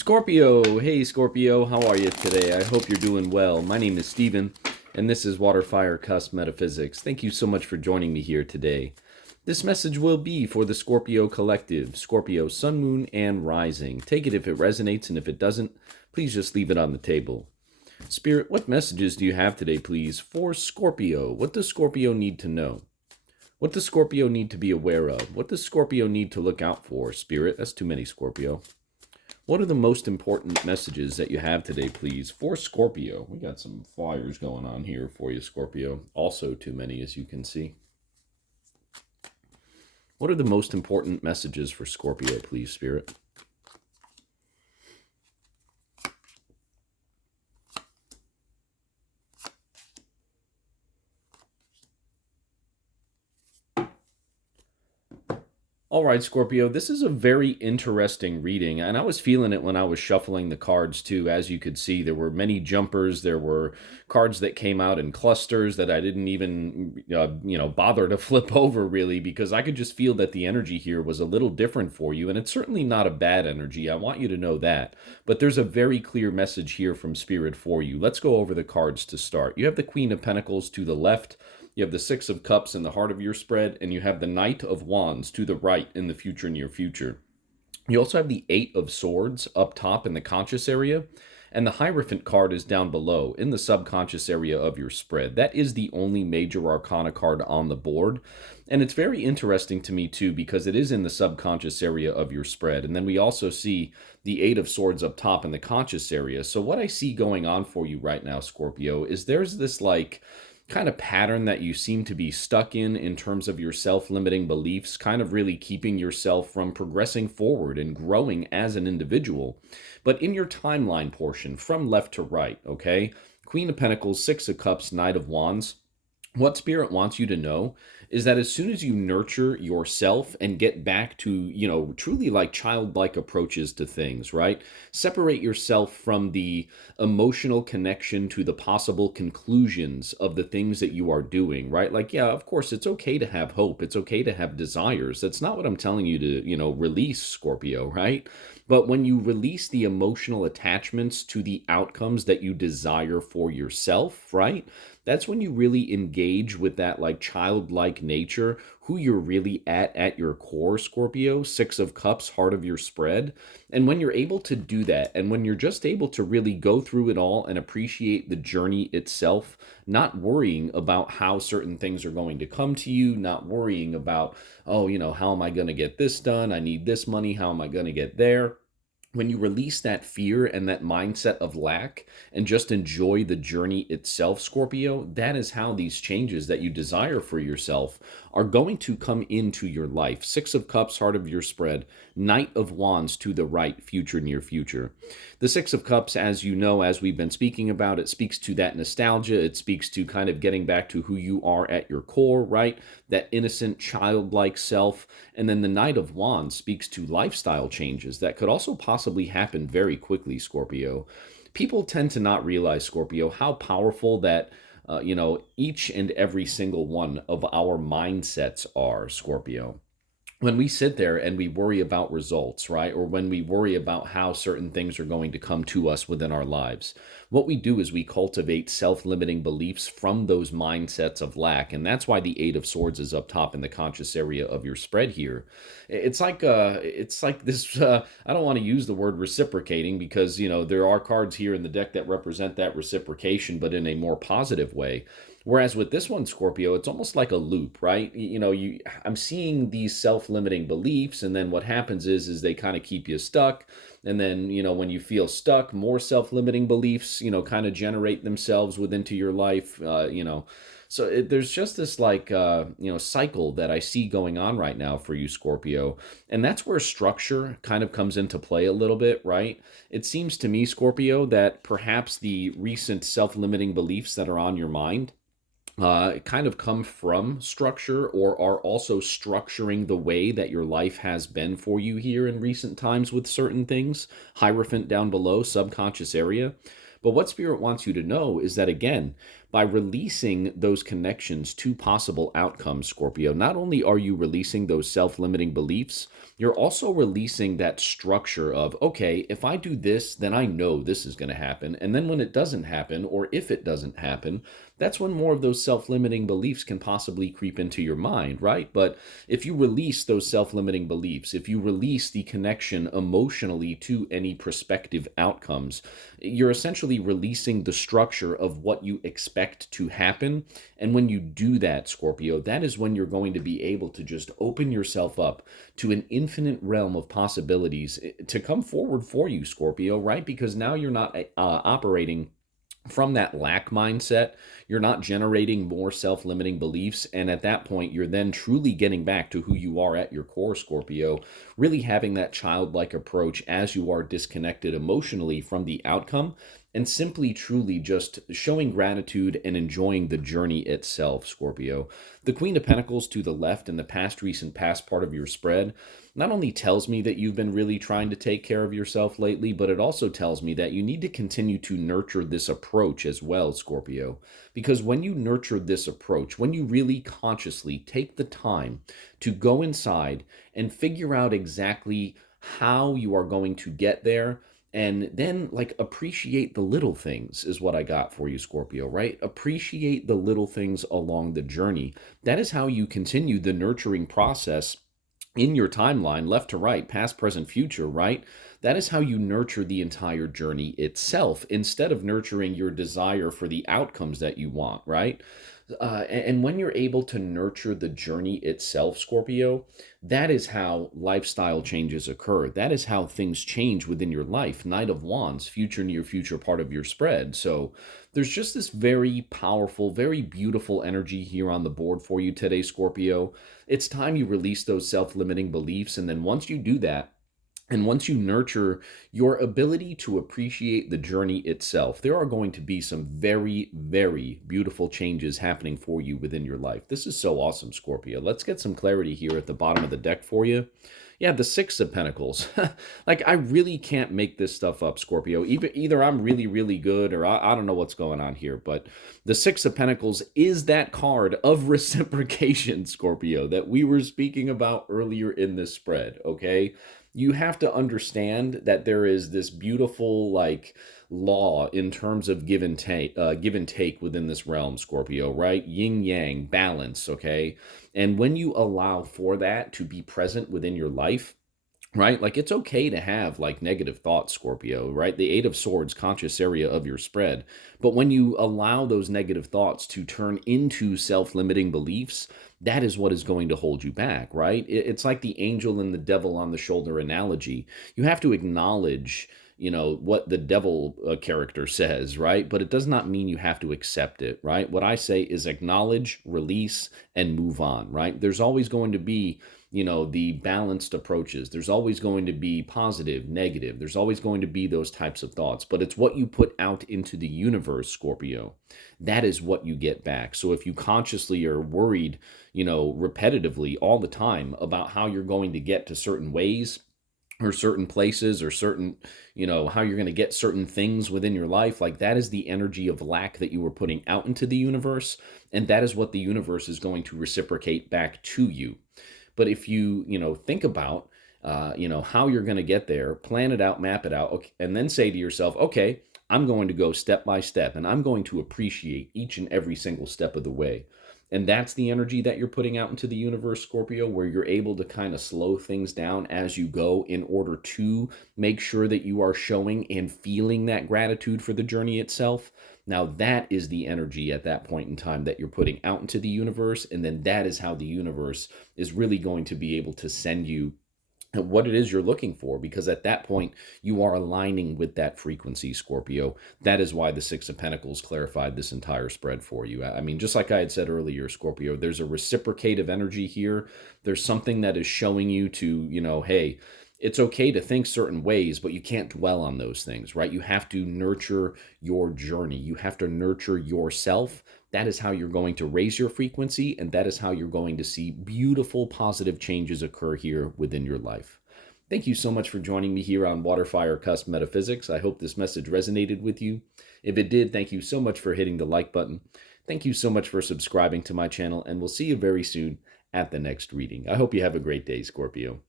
Scorpio, hey Scorpio, how are you today? I hope you're doing well. My name is Steven, and this is WATERFIRECUSP Metaphysics. Thank you so much for joining me here today. This message will be for the Scorpio collective, Scorpio, Sun, Moon, and Rising. Take it if it resonates, and if it doesn't, please just leave it on the table. Spirit, what messages do you have today, please, for Scorpio? What does Scorpio need to know? What does Scorpio need to be aware of? What does Scorpio need to look out for? Spirit, that's too many, Scorpio. What are the most important messages that you have today, please, for Scorpio? We got some fires going on here for you, Scorpio. Also too many, as you can see. What are the most important messages for Scorpio, please, Spirit? All right, Scorpio, this is a very interesting reading, and I was feeling it when I was shuffling the cards too. As you could see, there were many jumpers. There were cards that came out in clusters that I didn't even, bother to flip over really, because I could just feel that the energy here was a little different for you, and it's certainly not a bad energy. I want you to know that. But there's a very clear message here from Spirit for you. Let's go over the cards to start. You have the Queen of Pentacles to the left. You have the Six of Cups in the heart of your spread, and you have the Knight of Wands to the right in the future near future. You also have the Eight of Swords up top in the conscious area, and the Hierophant card is down below in the subconscious area of your spread. That is the only major arcana card on the board, and it's very interesting to me too because it is in the subconscious area of your spread. And then we also see the Eight of Swords up top in the conscious area. So what I see going on for you right now, Scorpio, is there's this kind of pattern that you seem to be stuck in terms of your self-limiting beliefs, kind of really keeping yourself from progressing forward and growing as an individual. But in your timeline portion, from left to right, okay? Queen of Pentacles, Six of Cups, Knight of Wands. What Spirit wants you to know is that as soon as you nurture yourself and get back to, truly like childlike approaches to things, right? Separate yourself from the emotional connection to the possible conclusions of the things that you are doing, right? Like, yeah, of course, it's okay to have hope. It's okay to have desires. That's not what I'm telling you to, release, Scorpio, right? But when you release the emotional attachments to the outcomes that you desire for yourself, right? That's when you really engage with that childlike nature, who you're really at your core, Scorpio, Six of Cups, heart of your spread. And when you're able to do that, and when you're just able to really go through it all and appreciate the journey itself, not worrying about how certain things are going to come to you, not worrying about, how am I going to get this done? I need this money. How am I going to get there? When you release that fear and that mindset of lack and just enjoy the journey itself, Scorpio, that is how these changes that you desire for yourself are going to come into your life. Six of Cups, heart of your spread, Knight of Wands to the right, future, near future. The Six of Cups, as you know, as we've been speaking about, it speaks to that nostalgia. It speaks to kind of getting back to who you are at your core, right? That innocent, childlike self. And then the Knight of Wands speaks to lifestyle changes that could also possibly happen very quickly, Scorpio. People tend to not realize, Scorpio, how powerful that each and every single one of our mindsets are, Scorpio. When we sit there and we worry about results, right? Or when we worry about how certain things are going to come to us within our lives, what we do is we cultivate self-limiting beliefs from those mindsets of lack. And that's why the Eight of Swords is up top in the conscious area of your spread here. It's like this, I don't want to use the word reciprocating because, there are cards here in the deck that represent that reciprocation, but in a more positive way. Whereas with this one, Scorpio, it's almost like a loop, right? I'm seeing these self-limiting beliefs, and then what happens is they kind of keep you stuck. And then, when you feel stuck, more self-limiting beliefs, kind of generate themselves into your life, So there's just this cycle that I see going on right now for you, Scorpio. And that's where structure kind of comes into play a little bit, right? It seems to me, Scorpio, that perhaps the recent self-limiting beliefs that are on your mind kind of come from structure or are also structuring the way that your life has been for you here in recent times with certain things. Hierophant down below, subconscious area. But what Spirit wants you to know is that, again, By releasing those connections to possible outcomes, Scorpio, not only are you releasing those self limiting beliefs, you're also releasing that structure of, okay, if I do this, then I know this is going to happen. And then when it doesn't happen, or if it doesn't happen, that's when more of those self limiting beliefs can possibly creep into your mind, right? But if you release those self limiting beliefs, if you release the connection emotionally to any prospective outcomes, you're essentially releasing the structure of what you expect to happen. And when you do that, Scorpio, that is when you're going to be able to just open yourself up to an infinite realm of possibilities to come forward for you, Scorpio, right? Because now you're not operating from that lack mindset. You're not generating more self limiting beliefs. And at that point, you're then truly getting back to who you are at your core, Scorpio, really having that childlike approach as you are disconnected emotionally from the outcome, and simply truly just showing gratitude and enjoying the journey itself, Scorpio. The Queen of Pentacles to the left in the recent past part of your spread not only tells me that you've been really trying to take care of yourself lately, but it also tells me that you need to continue to nurture this approach as well, Scorpio. Because when you nurture this approach, when you really consciously take the time to go inside and figure out exactly how you are going to get there, and then like appreciate the little things is what I got for you, Scorpio, right? Appreciate the little things along the journey. That is how you continue the nurturing process in your timeline, left to right, past, present, future, right? That is how you nurture the entire journey itself instead of nurturing your desire for the outcomes that you want, right? And when you're able to nurture the journey itself, Scorpio, that is how lifestyle changes occur. That is how things change within your life. Knight of Wands, future, near future part of your spread. So there's just this very powerful, very beautiful energy here on the board for you today, Scorpio. It's time you release those self limiting beliefs. And then once you do that, and once you nurture your ability to appreciate the journey itself, there are going to be some very, very beautiful changes happening for you within your life. This is so awesome, Scorpio. Let's get some clarity here at the bottom of the deck for you. Yeah, the Six of Pentacles. Like, I really can't make this stuff up, Scorpio. Either I'm really, really good, or I don't know what's going on here. But the Six of Pentacles is that card of reciprocation, Scorpio, that we were speaking about earlier in this spread, okay? You have to understand that there is this beautiful like law in terms of give and take within this realm, Scorpio, right? Yin yang balance, okay? And when you allow for that to be present within your life, right? Like, it's okay to have like negative thoughts, Scorpio, right? The Eight of Swords, conscious area of your spread. But when you allow those negative thoughts to turn into self-limiting beliefs, that is what is going to hold you back, right? It's like the angel and the devil on the shoulder analogy. You have to acknowledge, what the devil character says, right? But it does not mean you have to accept it, right? What I say is acknowledge, release, and move on, right? There's always going to be the balanced approaches. There's always going to be positive, negative. There's always going to be those types of thoughts, but it's what you put out into the universe, Scorpio. That is what you get back. So if you consciously are worried, repetitively all the time about how you're going to get to certain ways, or certain places, or certain, how you're going to get certain things within your life, like, that is the energy of lack that you were putting out into the universe. And that is what the universe is going to reciprocate back to you. But if you, think about, how you're going to get there, plan it out, map it out, okay, and then say to yourself, okay, I'm going to go step by step, and I'm going to appreciate each and every single step of the way. And that's the energy that you're putting out into the universe, Scorpio, where you're able to kind of slow things down as you go in order to make sure that you are showing and feeling that gratitude for the journey itself. Now, that is the energy at that point in time that you're putting out into the universe. And then that is how the universe is really going to be able to send you what it is you're looking for, because at that point you are aligning with that frequency, Scorpio. That is why the Six of Pentacles clarified this entire spread for you. I mean, just like I had said earlier, Scorpio, there's a reciprocative energy here. There's something that is showing you to, hey, it's okay to think certain ways, but you can't dwell on those things, right? You have to nurture your journey. You have to nurture yourself. That is how you're going to raise your frequency, and that is how you're going to see beautiful, positive changes occur here within your life. Thank you so much for joining me here on Waterfire Cusp Metaphysics. I hope this message resonated with you. If it did, thank you so much for hitting the like button. Thank you so much for subscribing to my channel, and we'll see you very soon at the next reading. I hope you have a great day, Scorpio.